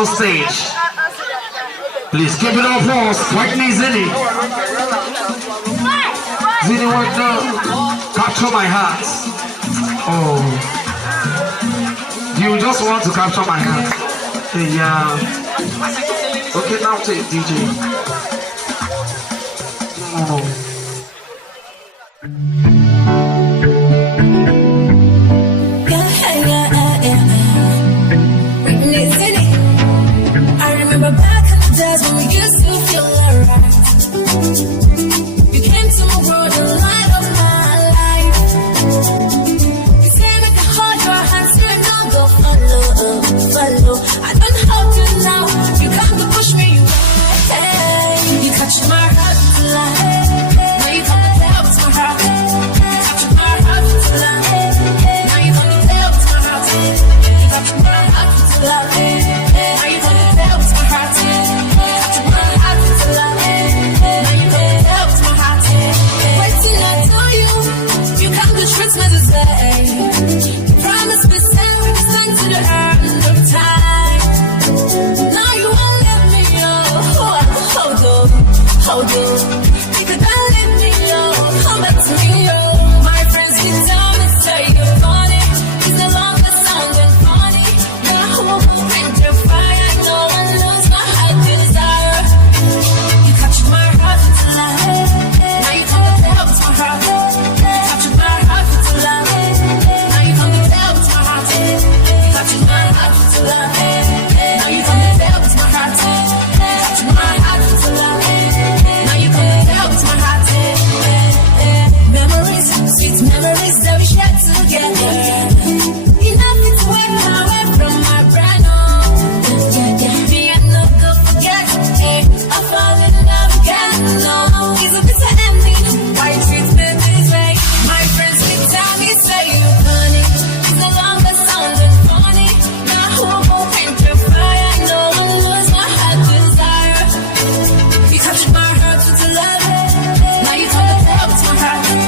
on stage. Please give it up for Whitney Zinny. Zinny want to capture my heart. Oh, you just want to capture my heart? Yeah. Okay, now take DJ. No. Whitney Zinny. I remember back in the days when we used to feel alright. You came to my world and light up my life. You say make me hold your hands here and don't go follow. I don't hold you now. You come to push me away. You catch my heart to life. Now you come to play with my heart. You catch my heart to life. Now you come to play with my heart. You catch my heart to life. Now you come to play with my heart. You catch my heart to life. Now you come to play with my heart. Waiting until you come to treat me this way. You promise me stand to the end of time. Now you won't let me go. Hold on. You could not let me go. Come back to me, yo. My friends, you tell me, say you're funny. It's no longer sounding funny. Now who will bring your fire? No one knows my heart desire. You captured my heart to life. Now you come to play with my heart. You captured my heart to life. Now you come to play with my heart. You captured my heart to life. Now you come to play with my heart. You captured my heart to life. Now you come to play with my heart. Memories, sweet memories that we shared together. Enough to wake away from my brain. Me and no go forget. I fall in love again. No, it's a bitter ending. Why treat me this way? My friends will tell me, say you're funny. It's no longer sounding funny. Now who will paint your fire? No one knows my heart desire. You captured my heart with the love. Now you come to play with my heart. You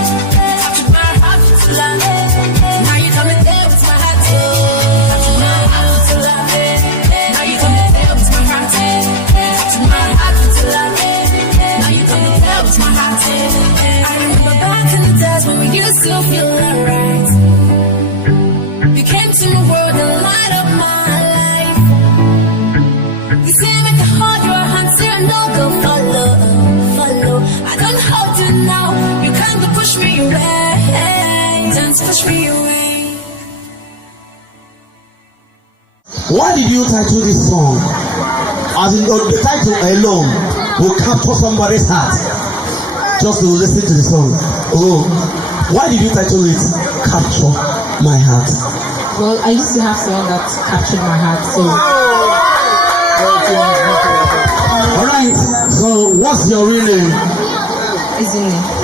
captured my heart with the love. Now you come to play with my heart. You captured my heart with the love. Now you come to play with my heart. You captured my heart with the love. Now you come to play with my heart. I remember back in the days when we used to feel alright. You came to my world and light up my life. You say make me hold your hands here and don't go follow. I don't hold you now. You come to push me away. Don't push me away. Why did you title this song? As in the title alone will capture somebody's heart. Just to listen to the song. Oh, why did you title it Capture My Heart? Well, I used to have someone that captured my heart, so Alright, so what's your real name? isn't it?